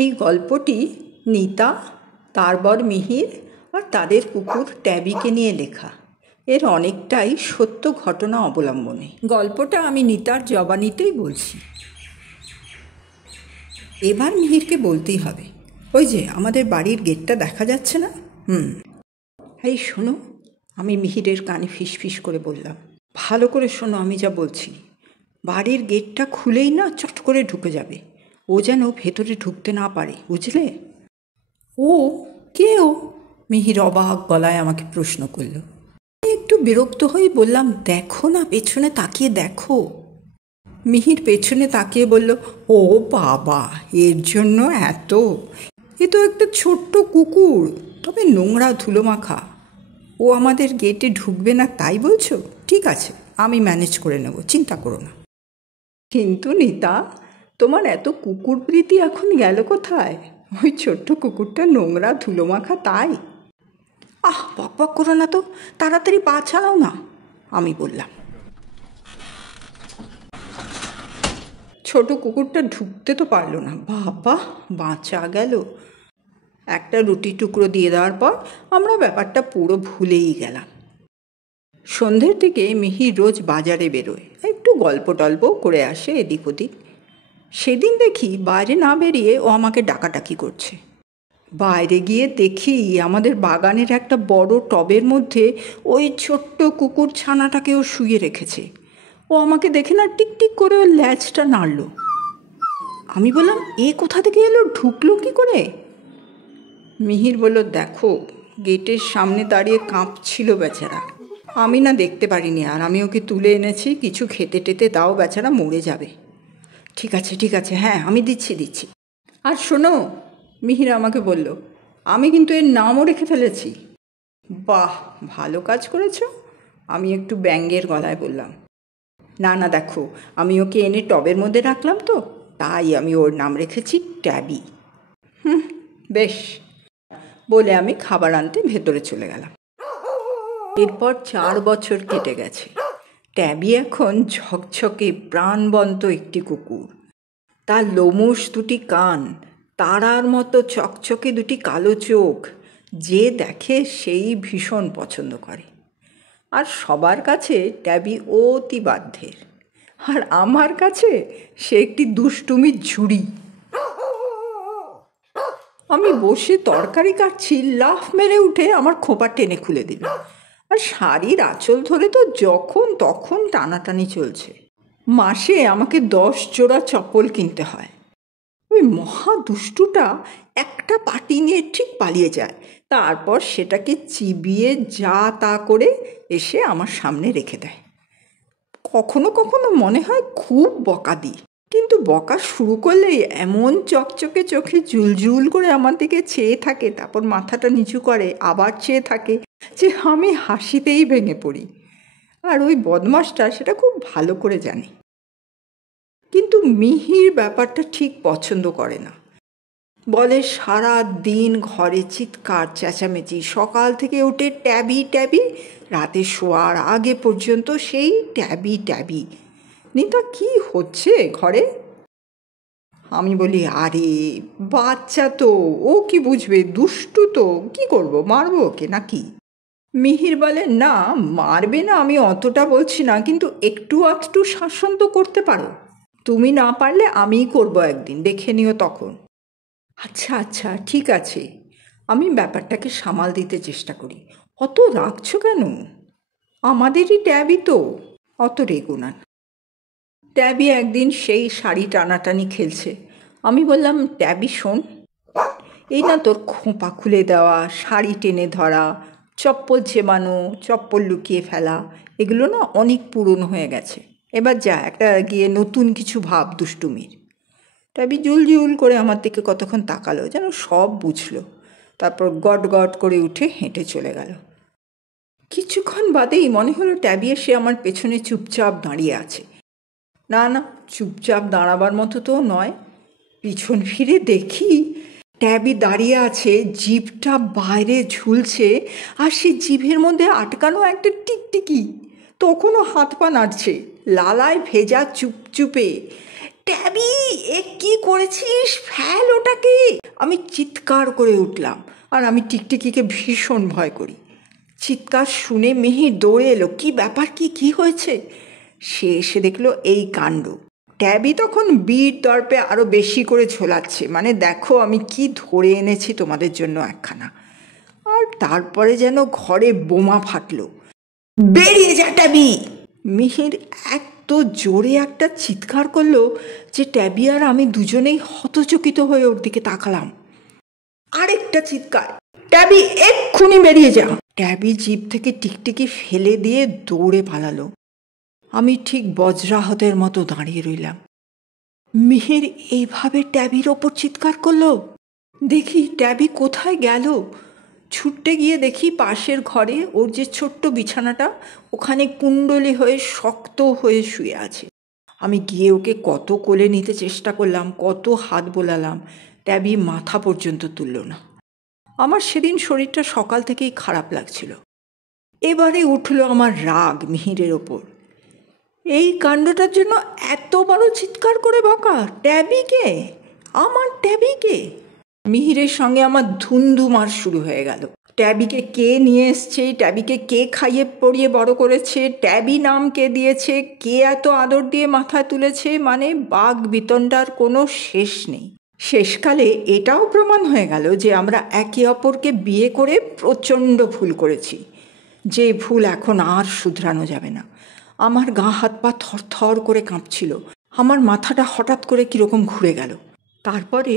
এই গল্পটি নিতা, তার বর মিহির আর তাদের কুকুর ট্যাবিকে নিয়ে লেখা। এর অনেকটাই সত্য ঘটনা অবলম্বনে। গল্পটা আমি নিতার জবানিতেই বলছি। এবার মিহিরকে বলতেই হবে, ওই যে আমাদের বাড়ির গেটটা দেখা যাচ্ছে না? এই শোনো, আমি মিহিরের কানে ফিসফিস করে বললাম, ভালো করে শোনো আমি যা বলছি। বাড়ির গেটটা খুলেই না চট করে ঢুকে যাবে, ও যেন ভেতরে ঢুকতে না পারে, বুঝলে? ও কে ও? মিহির অবাক গলায় আমাকে প্রশ্ন করল। একটু বিরক্ত হয়ে বললাম, দেখো না, পেছনে তাকিয়ে দেখো। মিহির পেছনে তাকিয়ে বলল, ও বাবা, এর জন্য এত? এ তো একটা ছোট্ট কুকুর, তবে নোংরা ধুলো মাখা। ও আমাদের গেটে ঢুকবে না তাই বলছো? ঠিক আছে, আমি ম্যানেজ করে নেব, চিন্তা করো না। কিন্তু নিতা, তোমার এত কুকুর প্রীতি এখন গেল কোথায়? ওই ছোট্ট কুকুরটা নোংরা ধুলো মাখা তাই? বক বক করো না তো, তাড়াতাড়ি পা চালাও না, আমি বললাম। ছোট কুকুরটা ঢুকতে তো পারলো না। বাবা, বাঁচা গেল। একটা রুটি টুকরো দিয়ে দেওয়ার পর আমরা ব্যাপারটা পুরো ভুলেই গেলাম। সন্ধ্যের দিকে মিহির রোজ বাজারে বেরোয়, একটু গল্প টল্প করে আসে এদিক ওদিক। সেদিন দেখি বাইরে না বেরিয়ে ও আমাকে ডাকাডাকি করছে। বাইরে গিয়ে দেখি আমাদের বাগানের একটা বড় টবের মধ্যে ওই ছোট্ট কুকুর ছানাটাকেও শুয়ে রেখেছে। ও আমাকে দেখে না টিকটিক করে ওর ল্যাজটা নাড়ল। আমি বললাম, এ কোথা থেকে এলো, ঢুকলো কি করে? মিহির বলল, দেখো, গেটের সামনে দাঁড়িয়ে কাঁপছিল বেচারা। আমি না দেখতে পারিনি, আর আমি ওকে তুলে এনেছি, কিছু খেতে টেতে দাও, বেচারা মরে যাবে। ঠিক আছে ঠিক আছে, হ্যাঁ আমি দিচ্ছি। আর শোনো, মিহির আমাকে বলল, আমি কিন্তু এর নামও রেখে ফেলেছি। বাহ, ভালো কাজ করেছো, আমি একটু ব্যঙ্গের গলায় বললাম। না দেখো, আমি ওকে এনে টবের মধ্যে রাখলাম তো, তাই আমি ওর নাম রেখেছি ট্যাবি। বেশ, বলে আমি খাবার আনতে ভেতরে চলে গেলাম। এরপর 4 বছর কেটে গেছে। ট্যাবি এখন ঝকঝকে প্রাণবন্ত একটি কুকুর। তার লোমশ দুটি কান, তারার মতো চকচকে দুটি কালো চোখ, যে দেখে সেই ভীষণ পছন্দ করে। আর সবার কাছে ট্যাবি অতি বাধ্যের, আর আমার কাছে সে একটি দুষ্টুমির ঝুড়ি। আমি বসে তরকারি কাটছি, লাফ মেরে উঠে আমার খোঁপা টেনে খুলে দিল, আর শাড়ির আঁচল ধরে তো যখন তখন টানাটানি চলছে। মাসে আমাকে 10 জোড়া চপ্পল কিনতে হয়। ওই মহা দুষ্টুটা একটা পাটি নিয়ে ঠিক পালিয়ে যায়, তারপর সেটাকে চিবিয়ে যা তা করে এসে আমার সামনে রেখে দেয়। কখনো কখনো মনে হয় খুব বকা দিই, কিন্তু বকা শুরু করলেই এমন চকচকে চোখে জুলজুল করে আমার দিকে চেয়ে থাকে, তারপর মাথাটা নিচু করে আবার চেয়ে থাকে, যে আমি হাসিতেই ভেঙে পড়ি। আর ওই বদমাসটা সেটা খুব ভালো করে জানে। কিন্তু মিহির ব্যাপারটা ঠিক পছন্দ করে না। বলে সারা দিন ঘরে চিৎকার চেঁচামেচি, সকাল থেকে উঠে ট্যাবি, রাতে শোয়ার আগে পর্যন্ত সেই ট্যাবি। নিতা, কি হচ্ছে ঘরে? আমি বলি, আরে বাচ্চা তো, ও কি বুঝবে, দুষ্টু তো, কি করব, মারবো ওকে নাকি? মিহির বলে, না মারবে না, আমি অতটা বলছি না, কিন্তু একটু আধটু শাসন তো করতে পারো। তুমি না পারলে আমিই করবো একদিন, দেখে নিও তখন। আচ্ছা ঠিক আছে, আমি ব্যাপারটাকে সামাল দিতে চেষ্টা করি। অত রাখছো কেন? আমাদেরই ট্যাবি তো, অত রেগো না। ট্যাবি একদিন সেই শাড়ি টানাটানি খেলছে। আমি বললাম, ট্যাবি শোন, এই না তোর খোঁপা খুলে দেওয়া, শাড়ি টেনে ধরা, চপ্পল চেবানো, চপ্পল লুকিয়ে ফেলা, এগুলো না অনেক পুরনো হয়ে গেছে। এবার যা, একটা গিয়ে নতুন কিছু ভাব দুষ্টুমির। ট্যাবি জুল করে আমার দিকে কতক্ষণ তাকালো, যেন সব বুঝলো। তারপর গট করে উঠে হেঁটে চলে গেল। কিছুক্ষণ বাদেই মনে হলো ট্যাবি এসে আমার পেছনে চুপচাপ দাঁড়িয়ে আছে। না চুপচাপ দাঁড়াবার মতো তো নয়। পিছন ফিরে দেখি ট্যাবি দাঁড়িয়ে আছে, জিভটা বাইরে ঝুলছে, আর সে জিভের মধ্যে আটকানো একটা টিকটিকি তখনও হাত পা নাড়ছে, লালায় ভেজা চুপচুপে। ট্যাবি, এ কি করেছিস? ফেল ওটাকে! আমি চিৎকার করে উঠলাম, আর আমি টিকটিকিকে ভীষণ ভয় করি। চিৎকার শুনে মিহির দৌড়ে এলো। কি ব্যাপার, কি হয়েছে? সে এসে দেখলো এই কাণ্ড। ট্যাবি তখন বীর দর্পে আরও বেশি করে ঝোলাচ্ছে, মানে দেখো আমি কি ধরে এনেছি তোমাদের জন্য একখানা। আর তারপরে যেন ঘরে বোমা ফাটলো। বেরিয়ে যা ট্যাবি! মিহির এত জোরে একটা চিৎকার করলো যে ট্যাবি আর আমি দুজনেই হতচকিত হয়ে ওর দিকে তাকালাম। আরেকটা চিৎকার, ট্যাবি এক্ষুনি বেরিয়ে যা! ট্যাবি জিপ থেকে টিকটিকি ফেলে দিয়ে দৌড়ে পালালো। আমি ঠিক বজ্রাহতের মতো দাঁড়িয়ে রইলাম। মিহির এইভাবে ট্যাবির ওপর চিৎকার করলো। দেখি ট্যাবি কোথায় গেল। ছুটতে গিয়ে দেখি পাশের ঘরে ওর যে ছোট্ট বিছানাটা, ওখানে কুণ্ডলি হয়ে শক্ত হয়ে শুয়ে আছে। আমি গিয়ে ওকে কত কোলে নিতে চেষ্টা করলাম, কত হাত বোলালাম, ট্যাবি মাথা পর্যন্ত তুলল না। আমার সেদিন শরীরটা সকাল থেকেই খারাপ লাগছিল। এবারে উঠল আমার রাগ মিহিরের ওপর। এই কাণ্ডটার জন্য এত বড় চিৎকার করে বকা! ট্যাবিকে, আমার ট্যাবিকে! মিহিরের সঙ্গে আমার ধুন্ধুমার শুরু হয়ে গেল। ট্যাবিকে কে নিয়ে এসছে, ট্যাবিকে কে খাইয়ে পড়িয়ে বড় করেছে, ট্যাবি নাম কে দিয়েছে, কে এত আদর দিয়ে মাথায় তুলেছে, মানে বাঘ বিতণ্ডার কোনো শেষ নেই। শেষকালে এটাও প্রমাণ হয়ে গেল যে আমরা একে অপরকে বিয়ে করে প্রচণ্ড ভুল করেছি, যে ভুল এখন আর শুধরানো যাবে না। আমার গা হাত পা থরথর করে কাঁপছিল। আমার মাথাটা হঠাৎ করে কীরকম ঘুরে গেল। তারপরে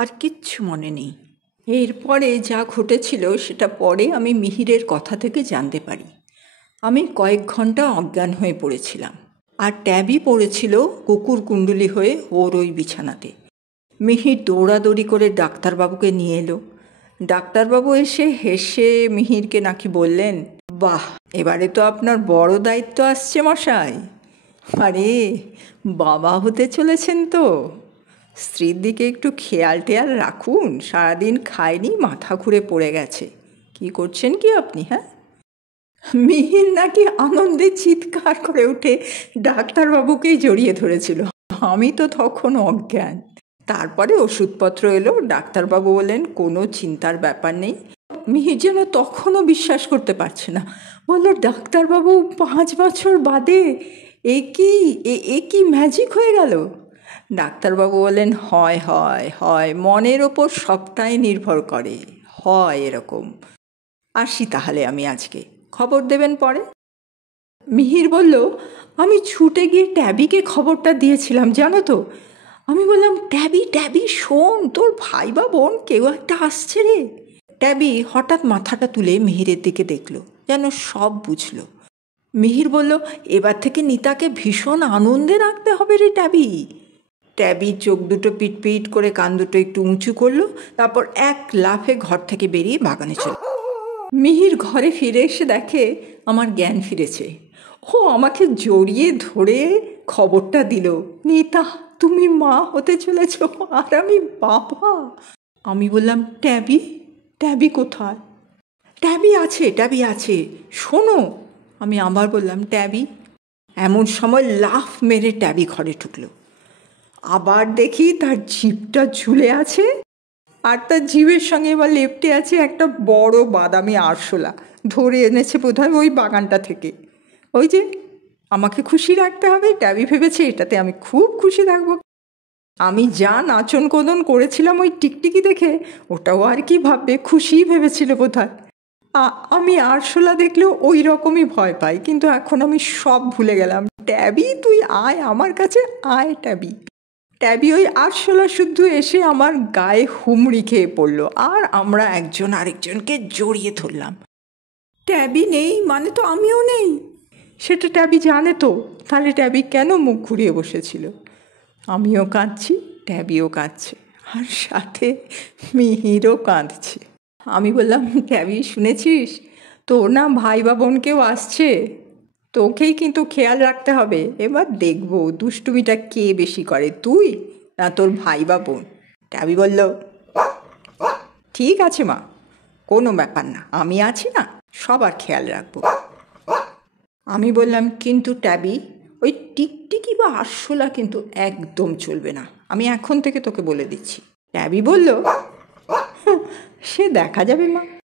আর কিচ্ছু মনে নেই। এরপরে যা ঘটেছিল সেটা পরে আমি মিহিরের কথা থেকে জানতে পারি। আমি কয়েক ঘন্টা অজ্ঞান হয়ে পড়েছিলাম, আর ট্যাবি পড়েছিল কুকুর কুণ্ডলি হয়ে ওর ওই বিছানাতে। মিহির দৌড়াদৌড়ি করে ডাক্তারবাবুকে নিয়ে এলো। ডাক্তারবাবু এসে হেসে মিহিরকে নাকি বললেন, বাহ, এবারে তো আপনার বড় দায়িত্ব আসছে মশাই। আরে বাবা হতে চলেছেন তো, স্ত্রীর দিকে একটু খেয়াল টেয়াল রাখুন। সারাদিন খায়নি, মাথা ঘুরে পড়ে গেছে। কি করছেন কি আপনি? হ্যাঁ? মিহির নাকি আনন্দে চিৎকার করে উঠে ডাক্তারবাবুকেই জড়িয়ে ধরেছিল। আমি তো তখন অজ্ঞান। তারপরে ওষুধপত্র এলো। ডাক্তারবাবু বললেন কোনো চিন্তার ব্যাপার নেই। মিহির যেন তখনও বিশ্বাস করতে পারছে না। বলল, ডাক্তারবাবু 5 বছর বাদে এ কি ম্যাজিক হয়ে গেল? ডাক্তারবাবু বললেন, হয় হয় হয়, মনের ওপর সবটাই নির্ভর করে, হয় এরকম। আসি তাহলে আমি আজকে, খবর দেবেন পরে। মিহির বলল, আমি ছুটে গিয়ে ট্যাবিকে খবরটা দিয়েছিলাম জানো তো। আমি বললাম, ট্যাবি শোন, তোর ভাই বা বোন কেউ একটা আসছে রে। ট্যাবি হঠাৎ মাথাটা তুলে মিহিরের দিকে দেখলো, যেন সব বুঝলো। মিহির বলল, এবার থেকে নিতাকে ভীষণ আনন্দে রাখতে হবে রে ট্যাবি। ট্যাবি চোখ দুটো পিটপিট করে কান দুটো একটু উঁচু করলো, তারপর এক লাফে ঘর থেকে বেরিয়ে বাগানে চল। মিহির ঘরে ফিরে এসে দেখে আমার জ্ঞান ফিরেছে। ও আমাকে জড়িয়ে ধরে খবরটা দিল, নিতা তুমি মা হতে চলেছ, আর আমি বাবা। আমি বললাম, ট্যাবি কোথায়? ট্যাবি আছে, শোনো। আমি আবার বললাম, ট্যাবি। এমন সময় লাফ মেরে ট্যাবি ঘরে ঢুকলো। আবার দেখি তার জিভটা ঝুলে আছে, আর তার জিভের সঙ্গে এবার লেপ্টে আছে একটা বড় বাদামি আরশোলা। ধরে এনেছে বোধহয় ওই বাগানটা থেকে। ওই যে, আমাকে খুশি রাখতে হবে, ট্যাবি ভেবেছে এটাতে আমি খুব খুশি থাকবো। আমি যা নাচন কোদন করেছিলাম ওই টিকটিকি দেখে, ওটাও আর কি ভাববে, খুশিই ভেবেছিল বোধহয়। আমি আরশোলা দেখলেও ওই রকমই ভয় পাই, কিন্তু এখন আমি সব ভুলে গেলাম। ট্যাবি তুই আয় আমার কাছে, আয় ট্যাবি। ট্যাবি ওই আরশোলা শুদ্ধ এসে আমার গায়ে হুমড়ি খেয়ে পড়ল, আর আমরা একজন আরেকজনকে জড়িয়ে ধরলাম। ট্যাবি নেই মানে তো আমিও নেই, সেটা ট্যাবি জানে তো। তাহলে ট্যাবি কেন মুখ ঘুরিয়ে বসেছিল? আমিও কাঁদছি, ট্যাবিও কাঁদছে, আর সাথে মিহিরও কাঁদছে। আমি বললাম, ট্যাবি শুনেছিস, তোর না ভাই বা বোন কেউ আসছে, তোকেই কিন্তু খেয়াল রাখতে হবে। এবার দেখবো দুষ্টুমিটা কে বেশি করে, তুই না তোর ভাই বা বোন। ট্যাবি বলল, ঠিক আছে মা, কোনো ব্যাপার না, আমি আছি না, সবার খেয়াল রাখবো। আমি বললাম, কিন্তু ট্যাবি, ওই টিকটিকি কিন্তু আরশোলা কিন্তু একদম চলবে না, আমি এখন থেকে তোকে বলে দিচ্ছি। ট্যাবি বলল, সে দেখা যাবে মা।